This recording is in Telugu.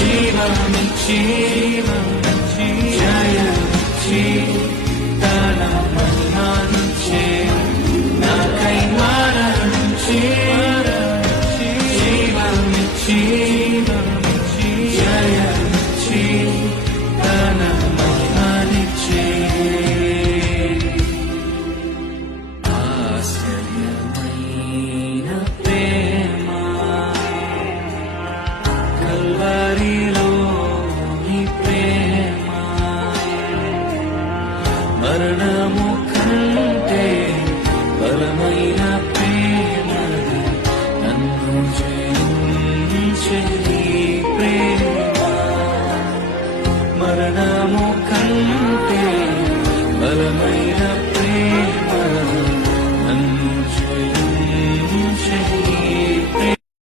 జీవమిచ్చి జయమిచ్చి తన మహిమనిచ్చే నాకై మరణించి జీవమిచ్చి జయమిచ్చి తన మహిమనిచ్చే ఆశ్చర్యమైన ప్రేమ కల్వరిలోని ప్రేమ మరణము కంటే బలమైన ప్రేమది నన్ను